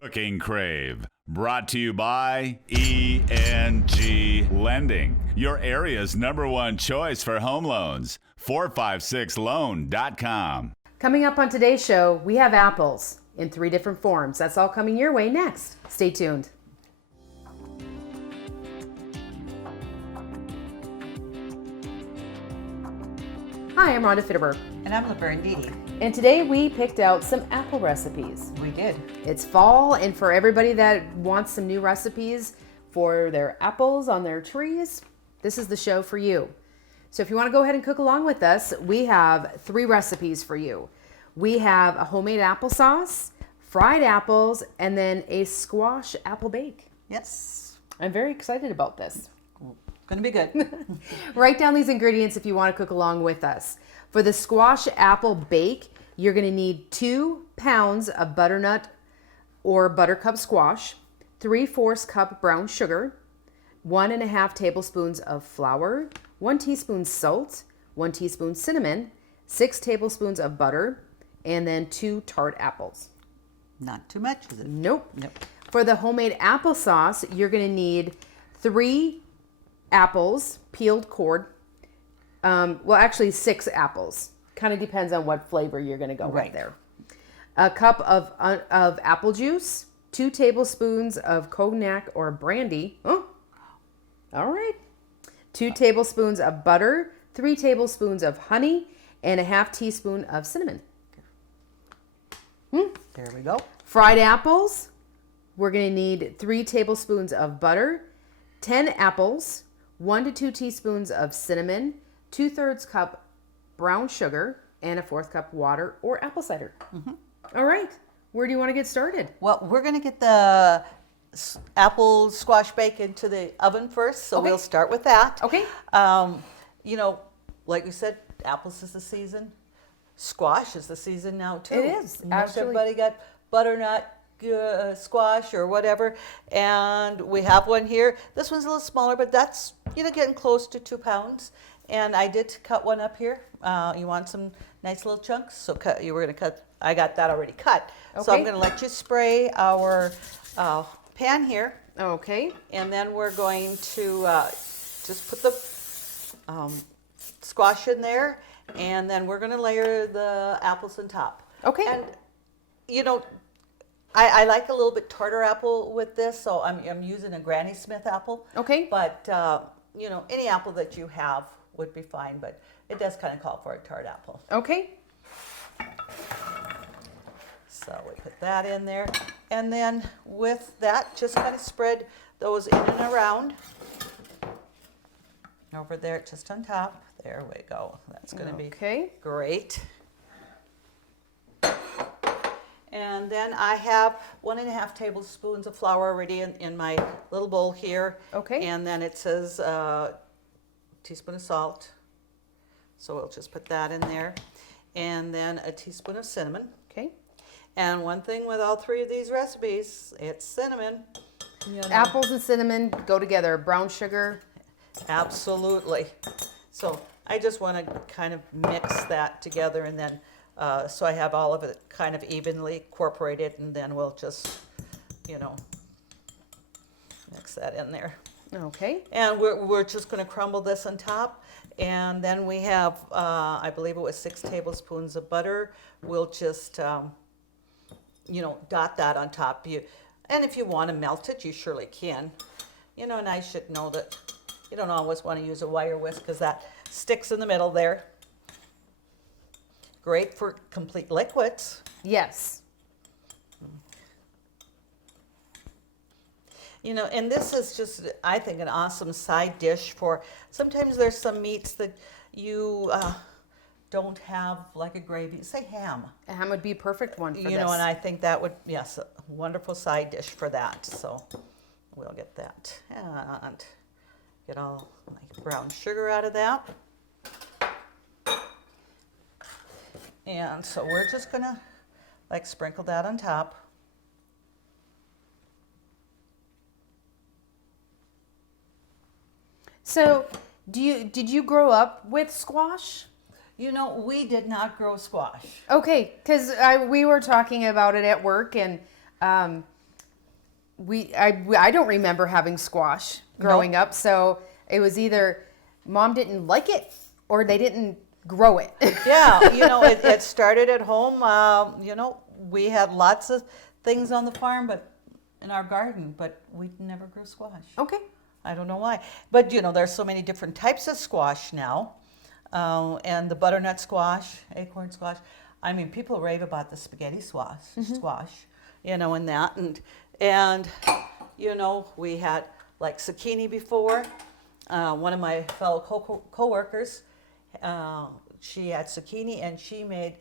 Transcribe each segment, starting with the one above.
Cooking Crave, brought to you by ENG Lending, your area's #1 choice for home loans. 456loan.com. Coming up on today's show, we have apples in 3 different forms. That's all coming your way next. Stay tuned. Hi, I'm Rhonda Fitterberg. And I'm Laverne. And today we picked out some apple recipes. We did. It's fall, and for everybody that wants some new recipes for their apples on their trees, this is the show for you. So if you want to go ahead and cook along with us, we have 3 recipes for you. We have a homemade applesauce, fried apples, and then a squash apple bake. Yes. I'm very excited about this. Going to be good. Write down these ingredients if you want to cook along with us. For the squash apple bake, you're going to need 2 pounds of butternut or buttercup squash, 3/4 cup brown sugar, 1.5 tablespoons of flour, 1 teaspoon salt, 1 teaspoon cinnamon, 6 tablespoons of butter, and then 2 tart apples. Not too much, is it? Nope. Nope. For the homemade applesauce, you're going to need 3 apples, peeled core. Well, actually 6 apples. Kind of depends on what flavor you're going to go with there. A cup of apple juice, 2 tablespoons of cognac or brandy. Oh, all right. 2 tablespoons of butter, 3 tablespoons of honey, and a 1/2 teaspoon of cinnamon. There we go. Fried apples, we're going to need 3 tablespoons of butter, 10 apples, 1 to 2 teaspoons of cinnamon, 2/3 cup brown sugar, and 1/4 cup water or apple cider. All right. Where do you want to get started? Well, we're going to get the apple squash bake into the oven first, so we'll start with that. Okay. You know, like we said, apples is the season. Squash is the season now, too. It is, Most actually. everybody got butternut squash or whatever, and we have one here. This one's a little smaller, but that's, getting close to 2 pounds. And I did cut one up here. You want some nice little chunks, so you were going to cut. I got that already cut. Okay. So I'm going to let you spray our pan here. Okay. And then we're going to just put the squash in there, and then we're going to layer the apples on top. Okay. And, I like a little bit tartar apple with this, so I'm using a Granny Smith apple. Okay. But, any apple that you have would be fine, but it does kind of call for a tart apple. Okay. So we put that in there. And then with that, just kind of spread those in and around. Over there, just on top. There we go. That's going to be great. And then I have 1.5 tablespoons of flour already in my little bowl here. Okay. And then it says teaspoon of salt. So we'll just put that in there. And then a teaspoon of cinnamon. Okay. And one thing with all 3 of these recipes, it's cinnamon. Apples and cinnamon go together. Brown sugar. Absolutely. So I just want to kind of mix that together, and then so I have all of it kind of evenly incorporated, and then we'll just, mix that in there. Okay. And we're just going to crumble this on top. And then we have, I believe it was 6 tablespoons of butter. We'll just, dot that on top. And if you want to melt it, you surely can. And I should know that you don't always want to use a wire whisk because that sticks in the middle there. Great for complete liquids. Yes. And this is just, I think, an awesome side dish for, sometimes there's some meats that you don't have like a gravy. Say ham. A ham would be a perfect one for this. And I think that would, yes, a wonderful side dish for that. So we'll get that and get all my brown sugar out of that. And so we're just going to sprinkle that on top. So, did you grow up with squash? We did not grow squash. Okay, because we were talking about it at work, and I don't remember having squash growing up, so it was either Mom didn't like it or they didn't grow it. Yeah, it started at home. We had lots of things on the farm, but in our garden, but we never grew squash. Okay. I don't know why. But, there's so many different types of squash now. And the butternut squash, acorn squash. I mean, people rave about the spaghetti squash, and that. And we had like zucchini before. One of my fellow co-workers, she had zucchini and she made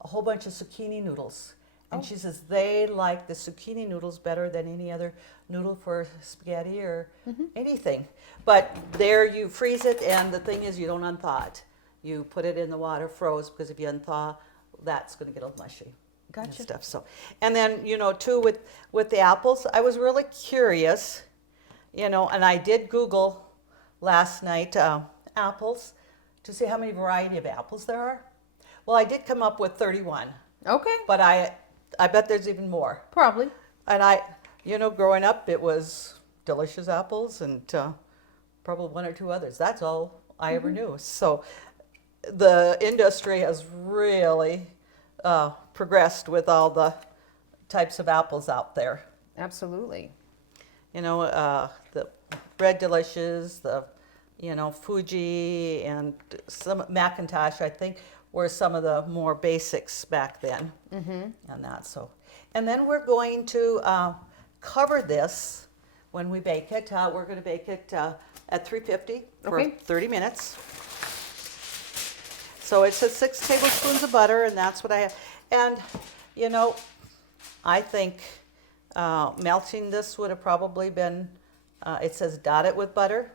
a whole bunch of zucchini noodles. And she says they like the zucchini noodles better than any other noodle for spaghetti or anything. But there you freeze it, and the thing is you don't unthaw it. You put it in the water froze, because if you unthaw, that's going to get all mushy. Gotcha. And stuff. So, and then too with the apples, I was really curious, and I did Google last night apples to see how many variety of apples there are. Well, I did come up with 31. Okay. But I bet there's even more. Probably. And growing up, it was delicious apples and probably one or two others. That's all I ever knew. So the industry has really progressed with all the types of apples out there. Absolutely. The Red Delicious, the Fuji, and some Macintosh, I think, were some of the more basics back then. And that. So, and then we're going to cover this when we bake it. We're going to bake it at 350 for 30 minutes. So it says 6 tablespoons of butter, and that's what I have. And I think melting this would have probably been. It says dot it with butter.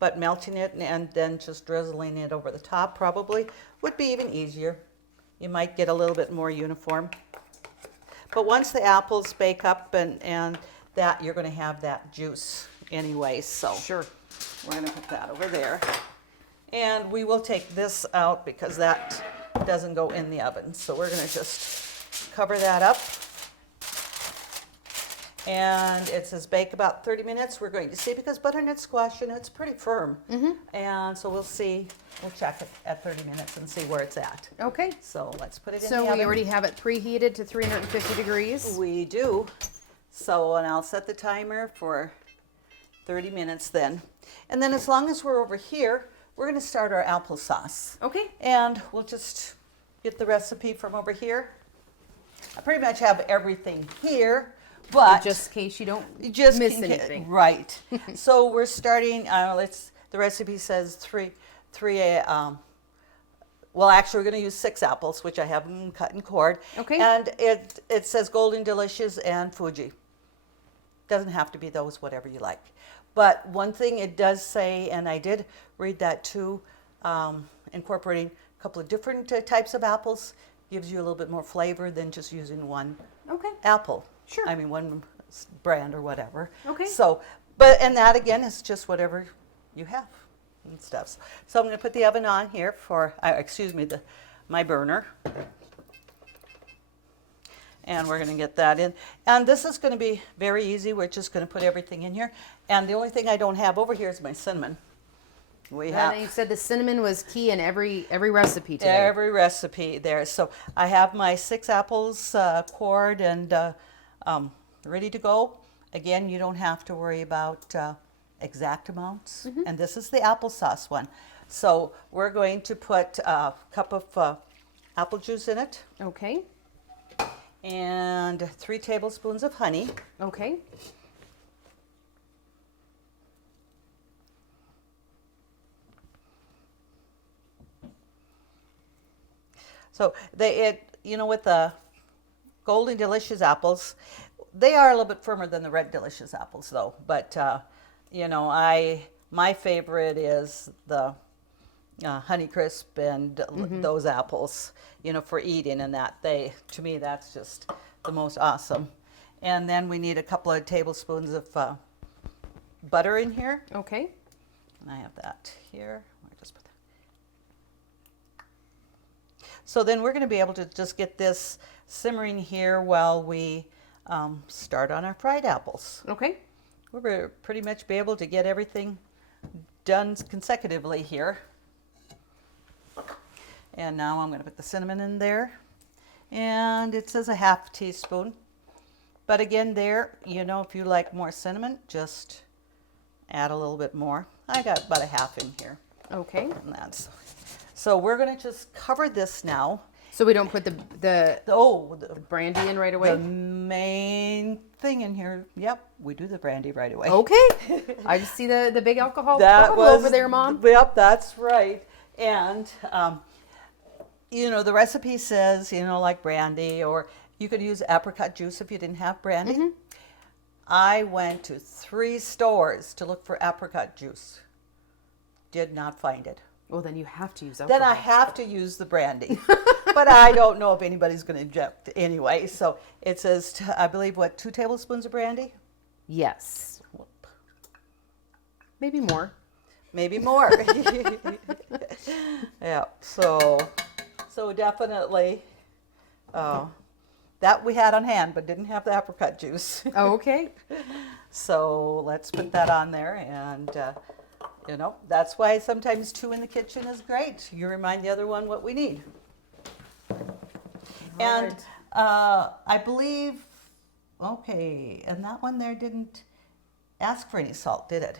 But melting it and then just drizzling it over the top probably would be even easier. You might get a little bit more uniform. But once the apples bake up and that, you're going to have that juice anyway. So Sure. we're going to put that over there. And we will take this out because that doesn't go in the oven. So we're going to just cover that up. And it says bake about 30 minutes. We're going to see, because butternut squash, it's pretty firm. And so we'll check it at 30 minutes and see where it's at. Okay. So let's put it in the So oven. we already have it preheated to 350 degrees. We do. So, and I'll set the timer for 30 minutes then. And then as long as we're over here, we're going to start our applesauce. Okay. And we'll just get the recipe from over here. I pretty much have everything here. But just in case you don't just miss anything. Right. So we're starting, the recipe says well, actually we're going to use 6 apples, which I have them cut and cored. Okay. And it says Golden Delicious and Fuji. Doesn't have to be those, whatever you like. But one thing it does say, and I did read that too, incorporating a couple of different types of apples gives you a little bit more flavor than just using one apple. Sure. I mean, one brand or whatever. Okay. So, and that again is just whatever you have and stuff. So I'm going to put the oven on here for, my burner. And we're going to get that in. And this is going to be very easy. We're just going to put everything in here. And the only thing I don't have over here is my cinnamon. You said the cinnamon was key in every recipe today. Every recipe there. So I have my 6 apples cored and ready to go. Again, you don't have to worry about exact amounts. And this is the applesauce one. So we're going to put a cup of apple juice in it. Okay. And 3 tablespoons of honey. Okay. So with the Golden Delicious apples, they are a little bit firmer than the Red Delicious apples, though. But my favorite is the Honeycrisp and those apples, for eating, and that to me that's just the most awesome. And then we need a couple of tablespoons of butter in here. Okay. And I have that here. So then we're going to be able to just get this simmering here while we start on our fried apples. Okay. We're pretty much be able to get everything done consecutively here. And now I'm going to put the cinnamon in there. And it says a half teaspoon. But again there, you know, if you like more cinnamon, just add a little bit more. I got about a half in here. Okay. And that's, so we're going to just cover this now. So we don't put the brandy in right away? The main thing in here, yep, we do the brandy right away. Okay. I just see the big alcohol That bottle was over there, Mom. Yep, that's right. And you know, the recipe says, you know, like brandy, or you could use apricot juice if you didn't have brandy. Mm-hmm. I went to 3 stores to look for apricot juice. Did not find it. Well, then you have to use alcohol. Then I have to use the brandy. But I don't know if anybody's going to inject anyway. So it says, I believe, what, 2 tablespoons of brandy? Yes. Maybe more. Maybe more. Yeah, so definitely that we had on hand, but didn't have the apricot juice. Oh, okay. So let's put that on there, and you know, that's why sometimes 2 in the kitchen is great. You remind the other one what we need. And I believe, okay, and that one there didn't ask for any salt, did it?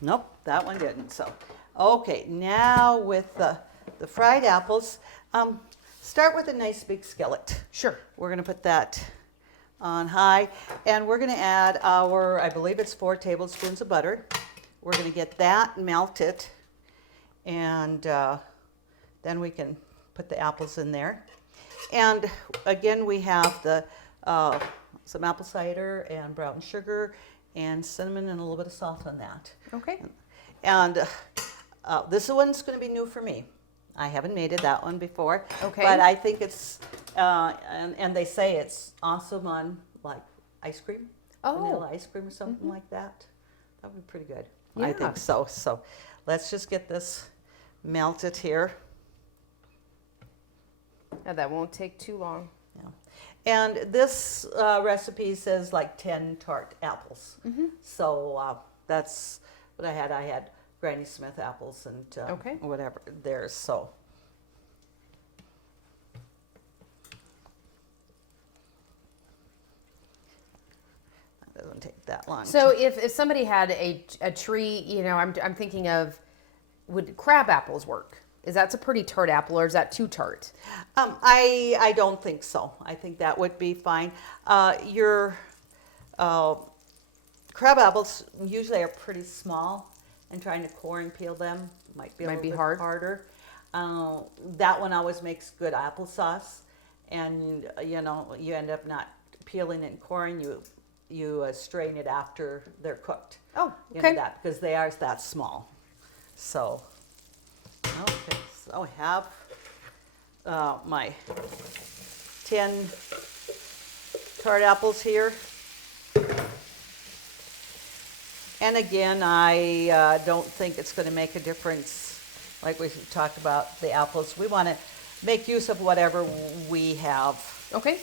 Nope, that one didn't. So, okay, now with the fried apples, start with a nice big skillet. Sure. We're going to put that on high, and we're going to add our, I believe it's 4 tablespoons of butter. We're going to get that melted, and then we can put the apples in there. And again, we have the some apple cider and brown sugar and cinnamon and a little bit of salt on that. Okay. And this one's going to be new for me. I haven't made that one before. Okay. But I think it's, and they say it's awesome on like ice cream, vanilla ice cream or something like that. That would be pretty good. I Yeah. think so. So let's just get this melted here. Yeah, that won't take too long. Yeah. And this recipe says like 10 tart apples. So that's what I had. I had Granny Smith apples and Okay. whatever there's. So that doesn't take that long. So if somebody had a tree, you know, I'm thinking of, would crab apples work? That's a pretty tart apple, or is that too tart? I don't think so. I think that would be fine. Your crab apples usually are pretty small, and trying to core and peel them might be a little bit harder. That one always makes good applesauce, and you know, you end up not peeling and coring. You strain it after they're cooked. Oh, You okay. know that, because they are that small. So, okay, so I have my 10 tart apples here. And again, I don't think it's going to make a difference. Like we talked about the apples, we want to make use of whatever we have. Okay.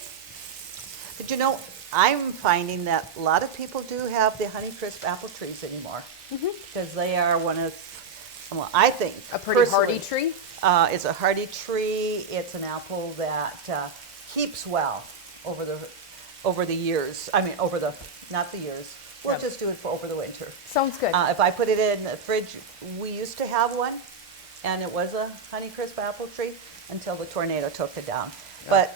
But you know, I'm finding that a lot of people do have the Honeycrisp apple trees anymore, because they are one of, well, I think, A pretty personally, hardy tree? It's a hardy tree. It's an apple that keeps well over the years. I mean, not the years. We'll just do it for over the winter. Sounds good. If I put it in the fridge, we used to have one, and it was a Honeycrisp apple tree until the tornado took it down. But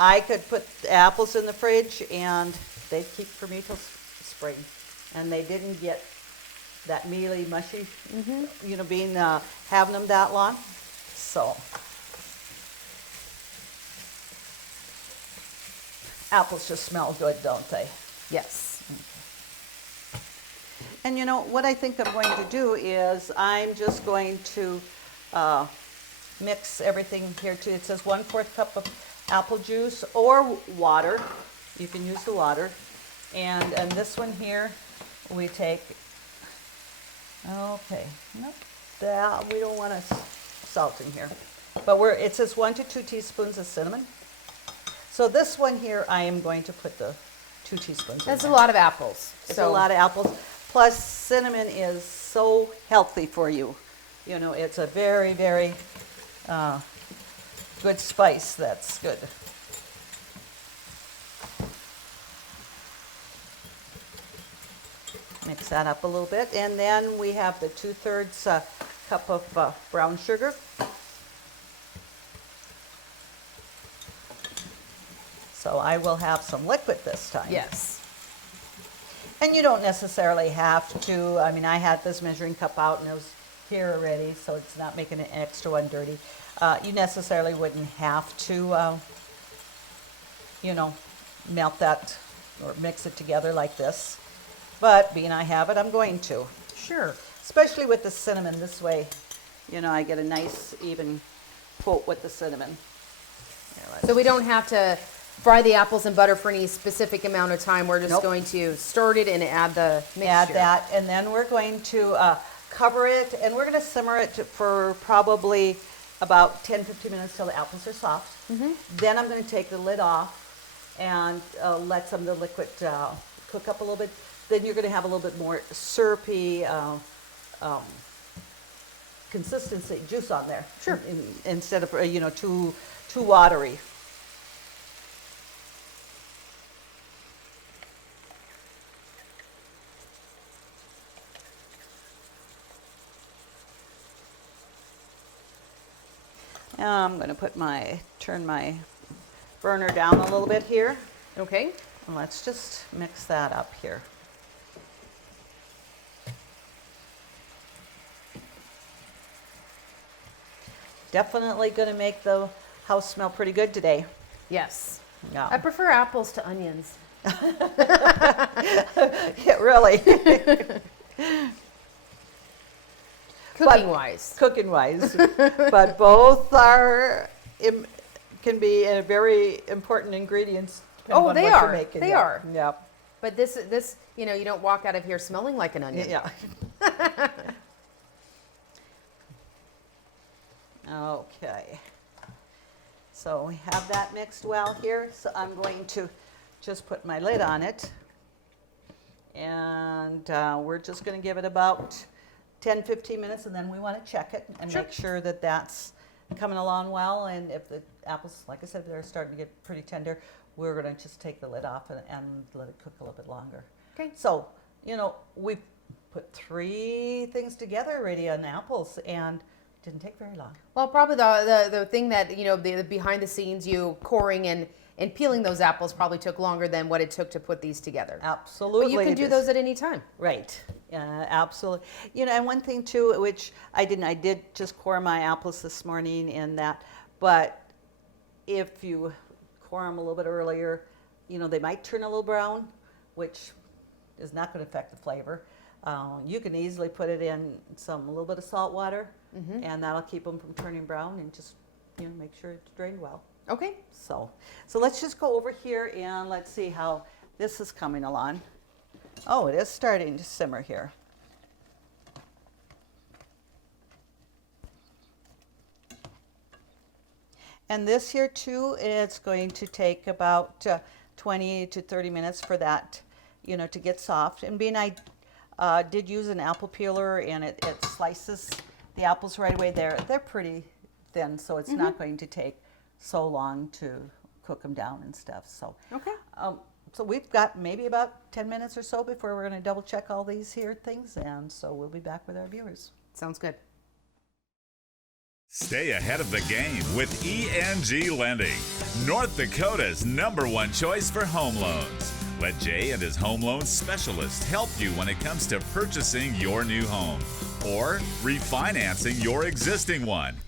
I could put the apples in the fridge, and they'd keep for me till spring. And they didn't get that mealy, mushy, you know, being having them that long. So apples just smell good, don't they? Yes. And you know, what I think I'm going to do is I'm just going to mix everything here too. It says 1/4 cup of apple juice or water. You can use the water. And this one here, we take, okay, nope, that, we don't want salt in here. But it says 1 to 2 teaspoons of cinnamon. So this one here, I am going to put the 2 teaspoons in That's a there. lot of apples. It's a lot of apples. Plus, cinnamon is so healthy for you. You know, it's a very, very good spice that's good. Mix that up a little bit. And then we have the 2/3 cup of brown sugar. So I will have some liquid this time. Yes. And you don't necessarily have to, I mean, I had this measuring cup out and it was here already, so it's not making an extra one dirty. You necessarily wouldn't have to, you know, melt that or mix it together like this. But being I have it, I'm going to. Sure. Especially with the cinnamon, this way, you know, I get a nice even coat with the cinnamon. Here, So we don't have to fry the apples in butter for any specific amount of time. We're just Nope. going to stir it and add the mixture. Add that, and then we're going to cover it, and we're going to simmer it for probably about 10-15 minutes till the apples are soft. Then I'm going to take the lid off and let some of the liquid cook up a little bit. Then you're going to have a little bit more syrupy consistency, juice on there. Sure. Instead of, you know, too watery. Now I'm going to turn my burner down a little bit here. Okay. And let's just mix that up here. Definitely going to make the house smell pretty good today. Yes. Yeah. I prefer apples to onions. Yeah, really. Cooking wise. Cooking wise. But both can be very important ingredients. depending Oh, on they what you're are. making. They Yeah. are. Yeah. But this, you know, you don't walk out of here smelling like an onion. Yeah. Okay. So we have that mixed well here. So I'm going to just put my lid on it. And we're just going to give it about 10-15 minutes, and then we want to check it and make sure that that's coming along well. And if the apples, like I said, they're starting to get pretty tender, we're going to just take the lid off and let it cook a little bit longer. Okay. So, you know, we've put 3 things together already on apples, and it didn't take very long. Well, probably the thing that, you know, the behind the scenes, you coring and peeling those apples probably took longer than what it took to put these together. Absolutely. But you can it do is. those at any time. Right. Absolutely. You know, and one thing too, which I did just core my apples this morning in that, but if you core them a little bit earlier, you know, they might turn a little brown, which is not going to affect the flavor. You can easily put it in a little bit of salt water, and that'll keep them from turning brown, and just, you know, make sure it's drained well. Okay. So let's just go over here and let's see how this is coming along. Oh, it is starting to simmer here. And this here too, it's going to take about 20 to 30 minutes for that, you know, to get soft. And being I did use an apple peeler, and it slices the apples right away. They're pretty thin, so it's not going to take so long to cook them down and stuff. So Okay. So we've got maybe about 10 minutes or so before we're going to double check all these here things, and so we'll be back with our viewers. Sounds good. Stay ahead of the game with ENG Lending, North Dakota's #1 choice for home loans. Let Jay and his home loan specialist help you when it comes to purchasing your new home or refinancing your existing one.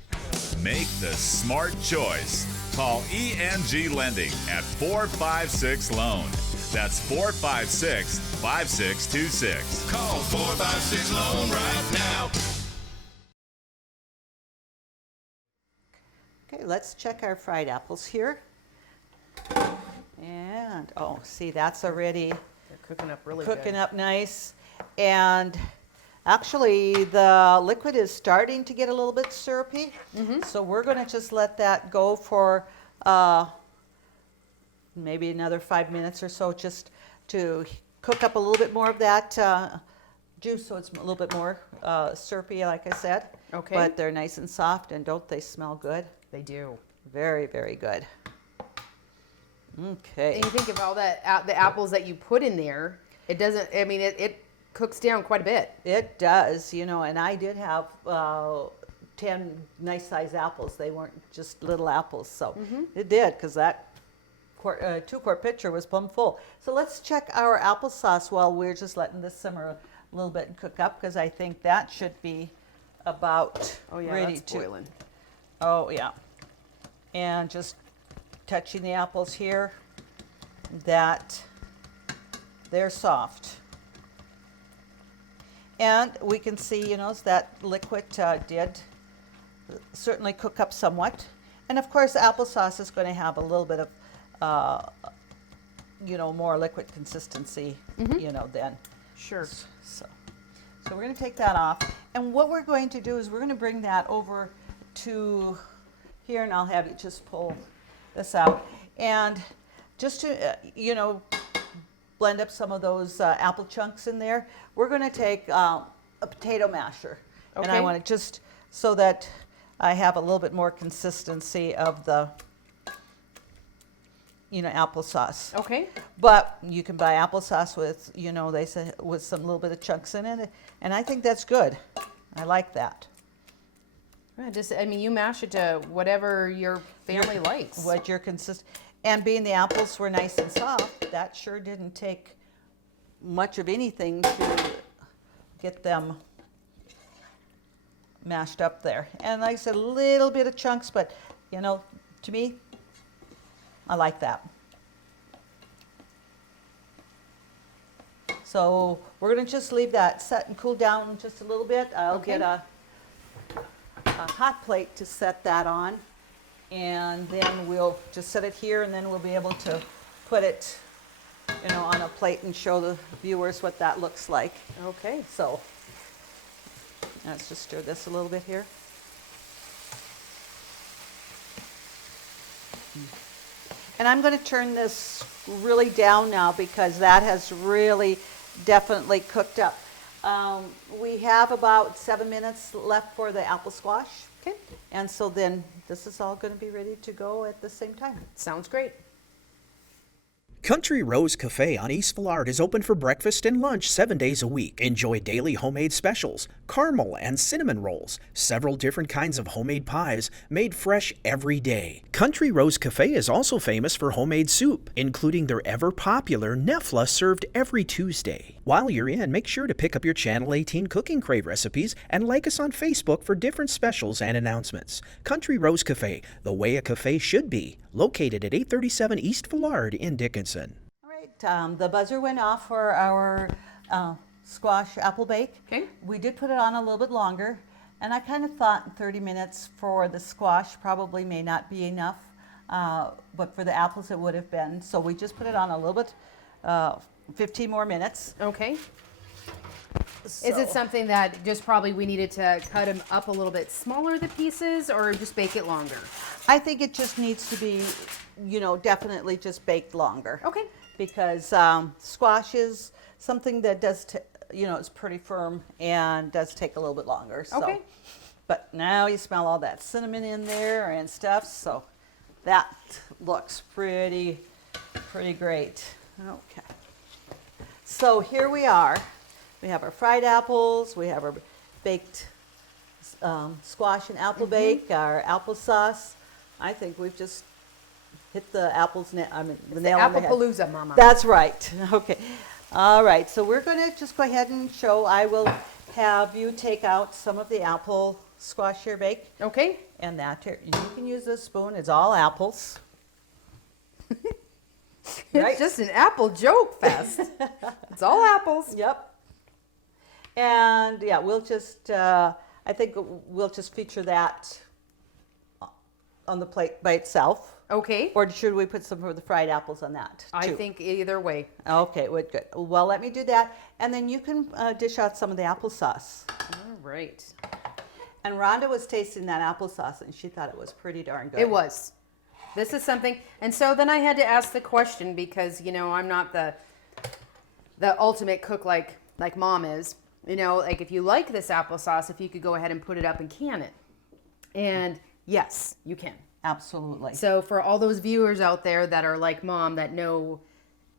Make the smart choice. Call ENG Lending at 456-LOAN. That's 456-5626. Call 456-LOAN right now. Okay, let's check our fried apples here. And, oh, see, that's already They're cooking up really cooking good. up nice. And actually, the liquid is starting to get a little bit syrupy. So we're going to just let that go for maybe another 5 minutes or so, just to cook up a little bit more of that juice, so it's a little bit more syrupy, like I said. Okay. But they're nice and soft, and don't they smell good? They do. Very, very good. Okay. And you think of all that the apples that you put in there, it doesn't. I mean, it cooks down quite a bit. It does, you know, and I did have 10 nice sized apples. They weren't just little apples, so it did, because that 2-quart pitcher was plumb full. So let's check our applesauce while we're just letting this simmer a little bit and cook up, because I think that should be about ready that's to. boiling. Oh yeah, and just touching the apples here, that they're soft. And we can see, you know, that liquid did certainly cook up somewhat. And of course, applesauce is going to have a little bit of, you know, more liquid consistency, you know, then. Sure. So we're going to take that off. And what we're going to do is we're going to bring that over to here, and I'll have you just pull this out. And just to, you know, blend up some of those apple chunks in there, we're going to take a potato masher. Okay. And I want to just, so that I have a little bit more consistency of the, you know, applesauce. Okay. But you can buy applesauce with, you know, they say with some little bit of chunks in it, and I think that's good. I like that. Right, I mean, you mash it to whatever your family likes. What your and being the apples were nice and soft, that sure didn't take much of anything to get them mashed up there. And like I said, a little bit of chunks, but you know, to me, I like that. So we're going to just leave that set and cool down just a little bit. I'll get a hot plate to set that on, and then we'll just set it here, and then we'll be able to put it, you know, on a plate and show the viewers what that looks like. Okay. So let's just stir this a little bit here. And I'm going to turn this really down now, because that has really definitely cooked up. We have about 7 minutes left for the apple squash. Okay. And so then this is all going to be ready to go at the same time. Sounds great. Country Rose Cafe on East Villard is open for breakfast and lunch 7 days a week. Enjoy daily homemade specials, caramel and cinnamon rolls, several different kinds of homemade pies made fresh every day. Country Rose Cafe is also famous for homemade soup, including their ever-popular Nefla served every Tuesday. While you're in, make sure to pick up your Channel 18 Cooking Crave recipes and like us on Facebook for different specials and announcements. Country Rose Cafe, the way a cafe should be, located at 837 East Villard in Dickinson. All right, the buzzer went off for our squash apple bake. Okay. We did put it on a little bit longer, and I kind of thought 30 minutes for the squash probably may not be enough, but for the apples it would have been. So we just put it on a little bit, 15 more minutes. Okay. So, Is it something that just probably we needed to cut them up a little bit smaller, the pieces, or just bake it longer? I think it just needs to be, you know, definitely just baked longer. Okay. Because squash is something that does, you know, it's pretty firm and does take a little bit longer. So. Okay. But now you smell all that cinnamon in there and stuff, so that looks pretty great. Okay. So here we are. We have our fried apples. We have our baked squash and apple bake, our applesauce. I think we've just hit the apples, the nail on the head. Applepalooza, Mama. That's right. Okay. All right. So we're going to just go ahead and show. I will have you take out some of the apple squash here bake. Okay. And that here, you can use a spoon. It's all apples. It's just an apple joke fest. It's all apples. Yep. And yeah, we'll just, I think we'll just feature that on the plate by itself. Okay. Or should we put some of the fried apples on that too? I think either way. Okay, good. Well, let me do that. And then you can dish out some of the applesauce. All right. And Rhonda was tasting that applesauce and she thought it was pretty darn good. It was. This is something, and so then I had to ask the question because, you know, I'm not the ultimate cook like Mom is. You know, like if you like this applesauce, if you could go ahead and put it up and can it. And yes, you can. Absolutely. So for all those viewers out there that are like Mom that know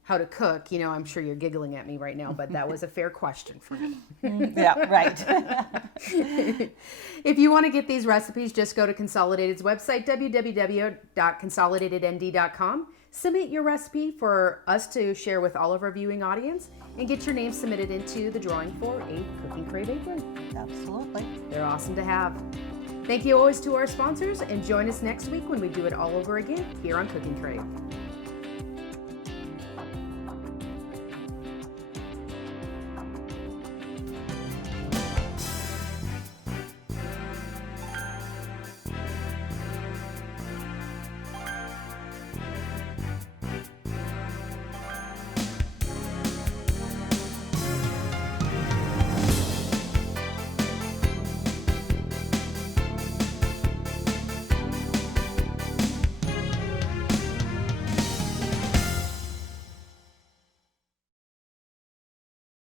how to cook, you know, I'm sure you're giggling at me right now, but that was a fair question for me. Yeah, right. If you want to get these recipes, just go to Consolidated's website, www.consolidatednd.com. Submit your recipe for us to share with all of our viewing audience and get your name submitted into the drawing for a Cooking Crave apron. Absolutely. They're awesome to have. Thank you always to our sponsors, and join us next week when we do it all over again here on Cooking Crave.